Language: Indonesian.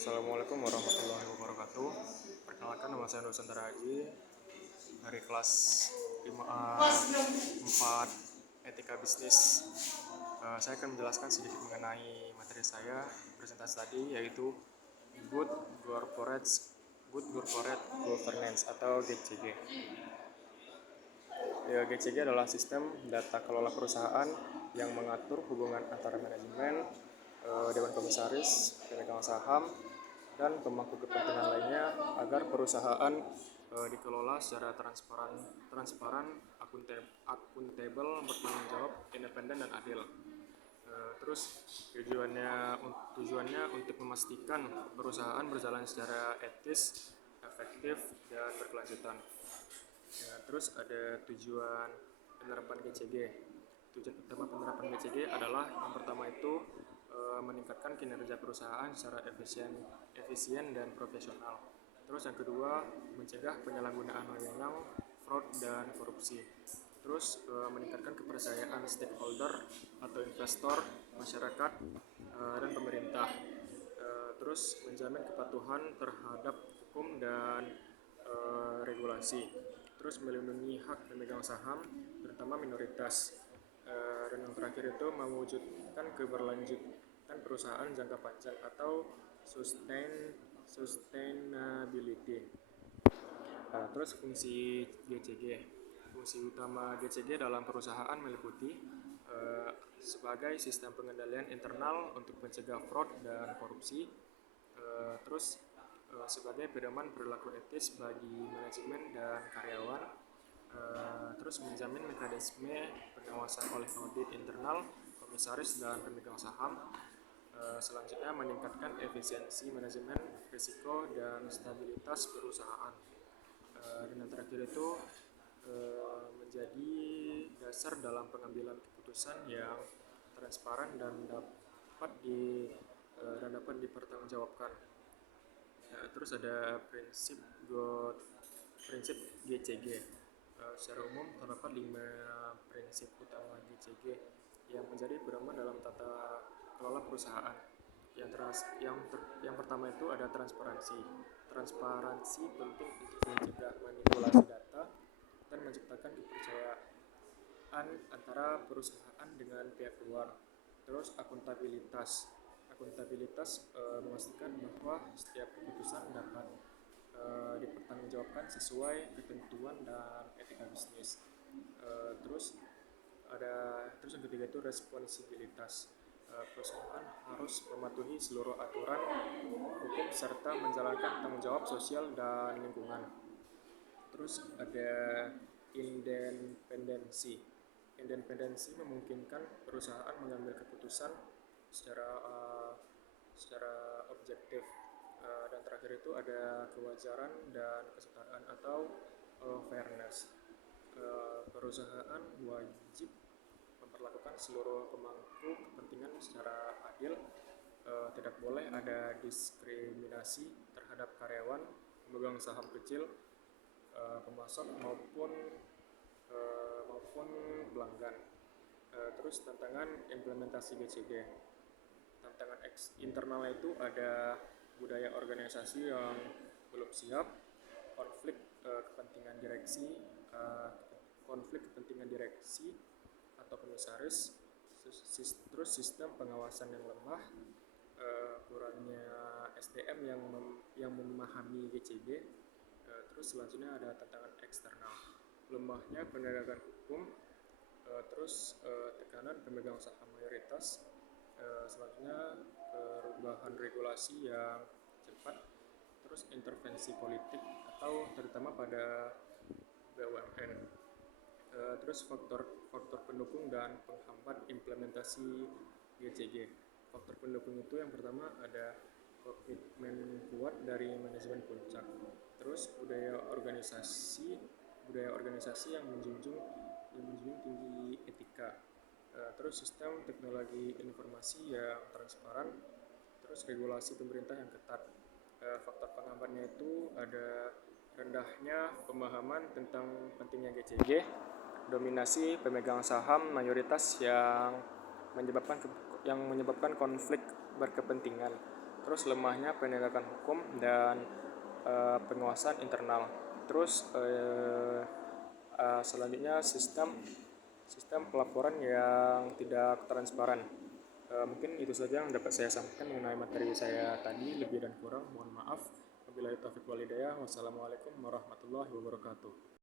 Assalamualaikum warahmatullahi wabarakatuh. Perkenalkan, nama saya Nusantara Haji dari kelas 4 Etika Bisnis. Saya akan menjelaskan sedikit mengenai materi saya presentasi tadi, yaitu Good Corporate Governance atau GCG. GCG adalah sistem data kelola perusahaan yang mengatur hubungan antara manajemen, dewan komisaris, pemegang saham, dan pemangku kepentingan lainnya agar perusahaan dikelola secara transparan, akuntabel, bertanggung jawab, independen, dan adil. Terus tujuannya untuk memastikan perusahaan berjalan secara etis, efektif, dan berkelanjutan. Terus ada tujuan penerapan GCG. Tujuan utama penerapan GCG adalah yang pertama itu meningkatkan kinerja perusahaan secara efisien dan profesional. Terus yang kedua, mencegah penyalahgunaan wewenang, fraud, dan korupsi. Terus meningkatkan kepercayaan stakeholder atau investor, masyarakat, dan pemerintah. Terus menjamin kepatuhan terhadap hukum dan regulasi. Terus melindungi hak pemegang saham, terutama minoritas. Dan yang terakhir itu mewujudkan keberlanjutan perusahaan jangka panjang atau sustainability. Terus fungsi GCG. Fungsi utama GCG dalam perusahaan meliputi sebagai sistem pengendalian internal untuk mencegah fraud dan korupsi. Terus sebagai pedoman perilaku etis bagi manajemen dan karyawan. Terus menjamin mekanisme pengawasan oleh audit internal, komisaris, dan pemegang saham. Selanjutnya meningkatkan efisiensi manajemen, risiko, dan stabilitas perusahaan. Dan yang terakhir itu menjadi dasar dalam pengambilan keputusan yang transparan dan dapat dipertanggungjawabkan. Terus ada prinsip GCG. Secara umum terdapat 5 prinsip utama GCG yang menjadi pedoman dalam tata kelola perusahaan. Yang pertama itu ada transparansi. Transparansi penting untuk mencegah manipulasi data dan menciptakan kepercayaan antara perusahaan dengan pihak luar. Terus akuntabilitas memastikan bahwa setiap keputusan dapat dipertanggungjawabkan sesuai ketentuan dan etika bisnis. Terus yang ketiga itu responsibilitas. Perusahaan harus mematuhi seluruh aturan hukum serta menjalankan tanggung jawab sosial dan lingkungan. Terus ada independensi. Independensi memungkinkan perusahaan mengambil keputusan secara objektif. Dan terakhir itu ada kewajaran dan kesetaraan atau fairness. Perusahaan wajib memperlakukan seluruh pemangku kepentingan secara adil. Tidak boleh ada diskriminasi terhadap karyawan, pemegang saham kecil, pemasok maupun pelanggan. Terus tantangan implementasi GCG. Tantangan internalnya itu ada budaya organisasi yang belum siap, konflik kepentingan direksi atau komisaris, terus sistem pengawasan yang lemah, kurangnya SDM yang memahami GCG. Terus selanjutnya ada tantangan eksternal, lemahnya penegakan hukum, terus tekanan pemegang saham mayoritas. Selanjutnya perubahan regulasi yang cepat, terus intervensi politik atau terutama pada BUMN. Terus faktor pendukung dan penghambat implementasi GCG. Faktor pendukung itu yang pertama ada komitmen kuat dari manajemen puncak. Terus budaya organisasi yang menjunjung tinggi etika. Terus sistem teknologi informasi yang transparan. Terus regulasi pemerintah yang ketat. Faktor penghambatnya itu ada rendahnya pemahaman tentang pentingnya GCG, dominasi pemegang saham mayoritas yang menyebabkan konflik berkepentingan, Terus lemahnya penegakan hukum dan penguasaan internal. Terus selanjutnya sistem pelaporan yang tidak transparan. Mungkin itu saja yang dapat saya sampaikan mengenai materi saya tadi. Lebih dan kurang mohon maaf. Wabillahi taufiq wal hidayah. Wassalamualaikum warahmatullahi wabarakatuh.